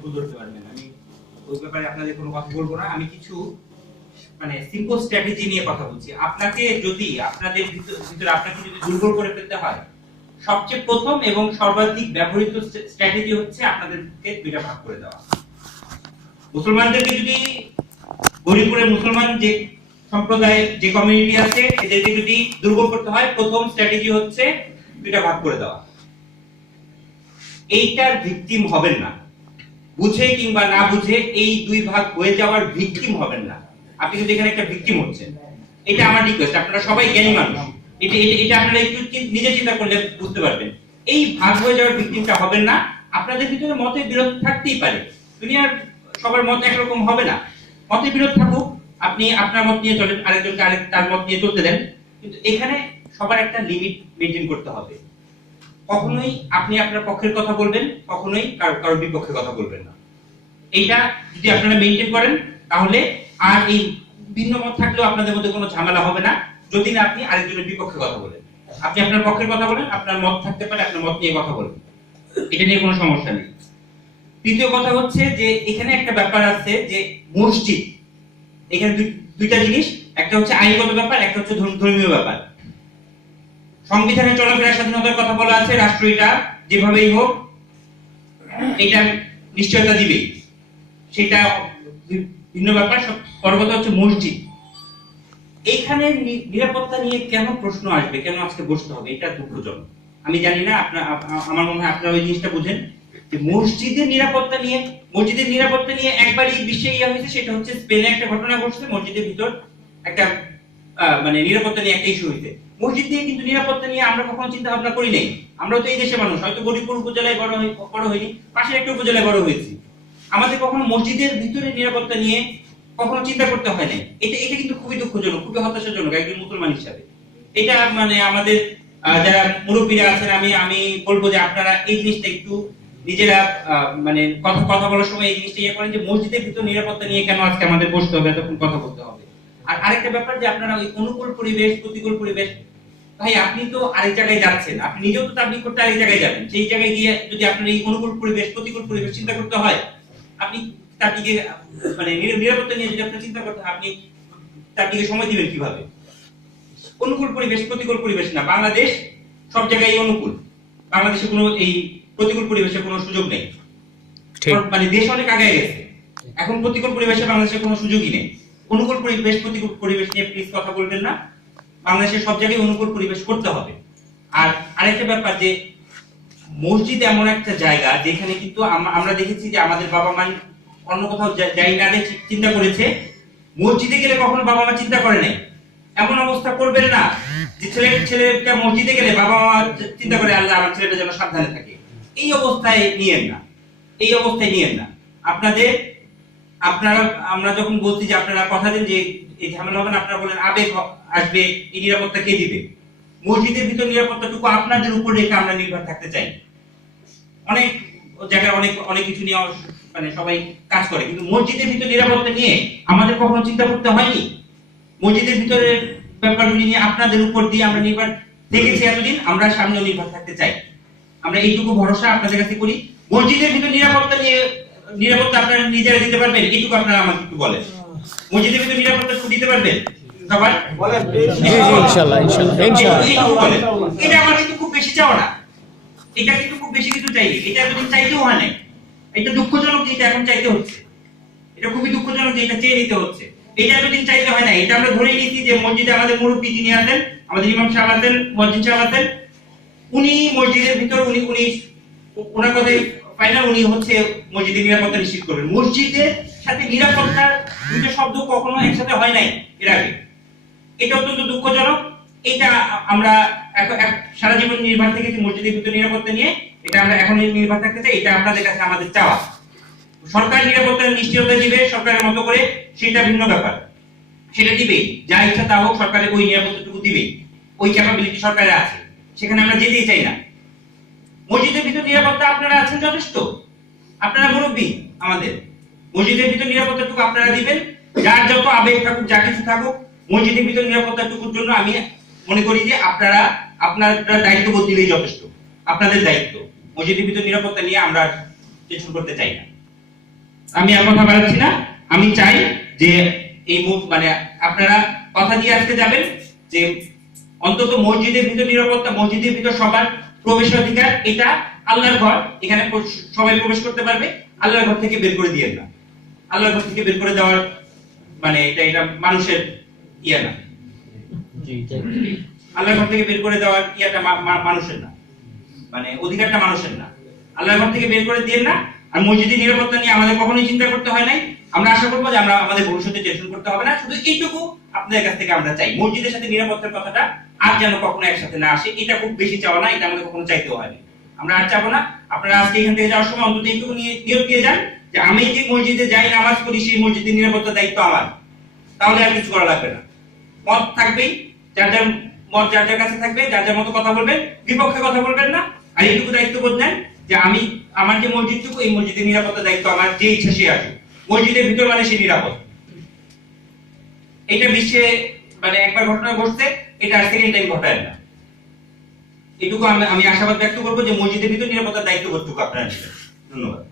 তুলে ধরতে পারবেন আমি ওই ব্যাপারে আপনাদের কোনো কথা বলব না। আমি কিছু মানে সিম্পল স্ট্র্যাটেজি নিয়ে কথা বলছি। আপনাকে যদি, আপনাদের ভিতরে আপনাকে যদি দুর্বল করে ফেলতে হয়, সবচেয়ে প্রথম এবং সর্বাধিক ব্যবহৃত স্ট্র্যাটেজি হচ্ছে আপনাদেরকে দুইটা ভাগ করে দেওয়া। মুসলমানদেরকে যদি মুসলমান যে সম্প্রদায়ের যে কমিউনিটি আছে, এদেরকে যদি দুর্বল করতে হয়, প্রথম স্ট্র্যাটেজি হচ্ছে দুইটা ভাগ করে দেওয়া। এইটার ভিকটিম হবেন না। বুঝে কিংবা না বুঝে এই দুই ভাগ হয়ে যাওয়ার ভিকটিম হবেন না। আপনি কিন্তু এখানে একটা ভিকটিম হচ্ছেন। এটা আমার রিকোয়েস্ট আপনারা সবাই জ্ঞানী মানুষ। এটা এটা এটা আপনারা একটু নিজে চিন্তা করলে বুঝতে পারবেন। এই ভাগ হয়ে যাওয়ার ভিকটিমটা হবেন না। আপনাদের ভিতরে মতে বিরোধ থাকতেই পারে। দুনিয়ার সবার মত একরকম হবে না। মতে বিরোধ থাকুক, আপনি আপনার মত নিয়ে চলেন, আরেকজনকে আরেক, তার মত নিয়ে চলতে দেন। কিন্তু এখানে সবার একটা লিমিট মেনটেন করতে হবে। কখনোই আপনি আপনার পক্ষের কথা বলবেন, কখনোই কারও কারোর বিপক্ষে কথা বলবেন না। এইটা যদি আপনারা মেনটেন করেন, তাহলে আর এই ভিন্ন মত থাকলেও আপনাদের মধ্যে কোনো ঝামেলা হবে না, যদি না আপনি আরেকজনের বিপক্ষে কথা বলেন। আপনি আপনার পক্ষের কথা বলেন, আপনার মত থাকতে পারে, আপনার মত নিয়ে কথা বলেন। এটা নিয়ে কোনো সমস্যা নেই। তৃতীয় কথা হচ্ছে যে, এখানে একটা ব্যাপার আছে যে, মসজিদ। এখানে দুই- দুইটা জিনিস, একটা হচ্ছে আইনগত ব্যাপার, একটা হচ্ছে ধর্ম- ধর্মীয় ব্যাপার। সংবিধানে চলাফেরার স্বাধীনতার কথা বলা আছে, রাষ্ট্র এটা যেভাবেই হোক, এটা নিশ্চয়তা দিবে। সেটা ভিন্ন ব্যাপার, সব পরবর্তী হচ্ছে মসজিদ। এইখানে নিরাপত্তা নিয়ে কেন প্রশ্ন আসবে? কেন আজকে বসতে হবে? এটা দুঃখজনক আমি জানি না, আপনার আমার মনে হয় আপনারা ওই জিনিসটা বুঝেন। যে মসজিদের নিরাপত্তা নিয়ে, মসজিদের নিরাপত্তা নিয়ে একবারই বিশ্বে ইয়া হয়েছে, সেটা হচ্ছে স্পেনে একটা ঘটনা ঘটছে, মসজিদের ভিতর একটা মানে নিরাপত্তা নিয়ে একটা ইস্যু হয়েছে মসজিদ নিয়ে কিন্তু নিরাপত্তা নিয়ে আমরা কখনো চিন্তা ভাবনা করি নাই। আমরা তো এই দেশের মানুষ, হয়তো গরিবপুর উপজেলায় বড় বড় হইনি, পাশের একটা উপজেলায় বড় হয়েছি। আমাদের কখনো মসজিদের ভিতরে নিরাপত্তা নিয়ে কখনো চিন্তা করতে হয় নাই। এটা এটা কিন্তু খুবই দুঃখজনক, খুবই হতাশাজনক একজন মুসলমান হিসাবে। এটা মানে আমাদের যারা মুরব্বীরা আছেন, আমি আমি বলব যে আপনারা এই জিনিসটা একটু নিজেরা মানে কথা কথা বলার সময় এই জিনিসটা ইয়ে করেন যে মসজিদের ভিতর নিরাপত্তা নিয়ে কেন আজকে আমাদের বসতে হবে, এতক্ষণ কথা বলতে হবে। আর আরেকটা ব্যাপার যে আপনারা ওই অনুকূল পরিবেশ প্রতিকূল পরিবেশ ভাই আপনি তো আরেক জায়গায় যাচ্ছেন। আপনি নিজেও তো তাবলিগ করতে আরেক জায়গায় যাবেন। সেই জায়গায় গিয়ে যদি আপনার এই অনুকূল পরিবেশ প্রতিকূল পরিবেশ চিন্তা করতে হয় আপনি তার দিকে মানে নিরাপত্তা নিয়ে যদি আপনার চিন্তা করতে আপনি দিকে সময় দিবেন কীভাবে? অনুকূল পরিবেশ প্রতিকূল পরিবেশ না। বাংলাদেশ সব জায়গায় অনুকূল। বাংলাদেশে কোনো এই প্রতিকূল পরিবেশের কোনো সুযোগ নেই। ঠিক। মানে দেশ অনেক আগে গেছে। এখন প্রতিকূল পরিবেশে বাংলাদেশের কোনো সুযোগই নেই। অনুকূল পরিবেশ, প্রতিকূল পরিবেশ নিয়ে প্লিজ কথা বলবেন না। বাংলাদেশের সব জায়গায় অনুকূল পরিবেশ করতে হবে। আর আরেকটা ব্যাপার যে, মসজিদ এমন একটা জায়গা যেখানে কিন্তু আমরা দেখেছি যে আমাদের বাবা মা অন্য কোথাও যাই না চিন্তা করেছে। মসজিদে গেলে কখনো বাবা মা চিন্তা করে নাই। এমন অবস্থা করবেন না যে ছেলে ছেলেটা মসজিদে গেলে বাবা মা চিন্তা করে, আল্লাহ, আমার ছেলেটা যেন সাবধানে থাকে। এই অবস্থায় নিয়েন না। এই অবস্থায় নিয়েন না। আপনাদের আপনারা, আমরা যখন বলছি যে আপনারা কথা দিন যে এই ঝামেলা হবে না, আপনারা বলেন আবেগ আসবে, এই নিরাপত্তা কে দিবে? মসজিদের ভিতর নিরাপত্তাটুকু আপনাদের উপর রেখে আমরা নির্ভর থাকতে চাই। অনেক জায়গায় অনেক অনেক কিছু নিয়ে মানে সবাই কাজ করে, কিন্তু মসজিদের ভিতর নিরাপত্তা নিয়ে আমাদের কখনো চিন্তা করতে হয়নি? মসজিদের ভিতরের ব্যাপারগুলি নিয়ে আপনাদের উপর দিয়ে আমরা নির্ভর দেখেছি এতদিন, আমরা সামনেও নির্ভর থাকতে চাই। আমরা এইটুকু ভরসা আপনাদের কাছে করি। মসজিদের ভিতর নিরাপত্তা নিয়ে নিরাপত্তা আপনারা নিজেরা দিতে পারবেন এইটুকু আপনারা আমাকে একটু বলেন। মসজিদের ভিতর নিরাপত্তা একটু দিতে পারবেন? সবার? জি জি ইনশাল্লাহ ইনশাল্লাহ ইনশাল্লাহ এটা আমার কিন্তু খুব বেশি চাও না। এটা কিন্তু খুব বেশি কিছু চাই। এটা এতদিন চাইতেও হয় নাই। এটা দুঃখজনক যে এখন চাইতে হচ্ছে। এটা খুবই দুঃখজনক যে এটা চেয়ে নিতে হচ্ছে। এটা এতদিন চাইতে হয় না এটা আমরা ধরেই নিয়েছি যে মসজিদে আমাদের মুরব্বী যিনি আছেন আমাদের ইমাম সাহেব আছেন মসজিদ সাহেব আছেন উনি মসজিদের ভিতর উনি উনি ওনার কথাই ফাইনাল উনি হচ্ছে মসজিদের নিরাপত্তা নিশ্চিত করবেন। মসজিদের সাথে নিরাপত্তার দুটো শব্দ কখনো একসাথে হয় নাই এর আগে। এটা অত্যন্ত দুঃখজনক। এটা আমরা সারা জীবন নির্ভর থেকেছি মসজিদের ভিতর নিরাপত্তা নিয়ে, এটা আমরা এখন নির্ভর থাকতে চাই, এটা আপনাদের কাছে আমাদের চাওয়া। সরকার নিরাপত্তার নিশ্চয়তা দিবে সরকারের মতো করে, সেটা ভিন্ন ব্যাপার। সেটা দিবে, যা ইচ্ছা তা হোক, সরকারের ওই নিরাপত্তাটুকু দিবে। ওই ক্যাপাবিলিটি সরকারের আছে। সেখানে আমরা যেতেই চাই না। মসজিদের ভিতর নিরাপত্তা আপনারা আছেন যথেষ্ট। আপনারা মুরব্বী আমাদের। মসজিদের ভিতর নিরাপত্তাটুকু আপনারা দিবেন। যার যত আবেগ থাকুক, যা কিছু থাকুক, মসজিদের ভিতর নিরাপত্তাটুকুর জন্য আমি মনে করি যে আপনারা আপনারা দায়িত্ববোধ দিলেই যথেষ্ট। আপনাদের দায়িত্ব। মসজিদের ভিতর নিরাপত্তা নিয়ে আমরা টেনশন করতে চাই না। আমি আর কথা বাড়াচ্ছি না। আমি চাই যে এই মুভ মানে আপনারা কথা দিয়ে আজকে যাবেন যে অন্তত মসজিদের ভিতর নিরাপত্তা, মসজিদের ভিতর সবার প্রবেশের অধিকার এটা আল্লাহর ঘর। এখানে সবাই প্রবেশ করতে পারবে। আল্লাহর ঘর থেকে বের করে দিয়েন না। আল্লাহর ঘর থেকে বের করে দেওয়ার মানে এটা এটা মানুষের ইয়ে না। আল্লাহর ঘর থেকে বের করে দেওয়ার ইয়াটা মানুষের না। মানে অধিকারটা মানুষের না। আল্লাহর ঘর থেকে বের করে দিয়ে না। আর মসজিদের নিরাপত্তা নিয়ে আমাদের কখনোই চিন্তা করতে হয় নাই। আমরা আশা করব যে আমরা আমাদের ভবিষ্যতে টেনশন করতে হবে না। শুধু এইটুকু আপনাদের কাছ থেকে আমরা চাই। মসজিদের সাথে নিরাপত্তার কথাটা আর যেন কখনো একসাথে না আসে, এটা খুব বেশি চাওয়া না, এটা আমাদের কখনো চাইতেও হয় না। আমরা আর চাবো না। আপনারা আজকে এখান থেকে যাওয়ার সময় অন্তত এইটুকু নিয়ে নিয়োগ দিয়ে যান যে আমি যে মসজিদে যাই, নামাজ করি সেই মসজিদের নিরাপত্তার দায়িত্ব আমার। তাহলে আর কিছু করা লাগবে না। মত থাকবেই। যার যার মত, যার যার কাছে থাকবে, যার যার মতো কথা বলবেন, বিপক্ষে কথা বলবেন না। আর এইটুকু দায়িত্ব বোধ নেন যে আমি, আমার যে মসজিদটুকু, এই মসজিদের নিরাপত্তার দায়িত্ব আমার, যে ইচ্ছা সে আসুক। মসজিদের ভিতর মানে সে নিরাপদ। এটা বিশ্বে মানে একবার ঘটনা ঘটছে এটা আর সেকেন্ড টাইম ঘটায় না। এটুকু আমি আমি আশাবাদ ব্যক্ত করব যে মসজিদের ভিতরে নিরাপত্তার দায়িত্ব কতটুকু আপনারা ধন্যবাদ।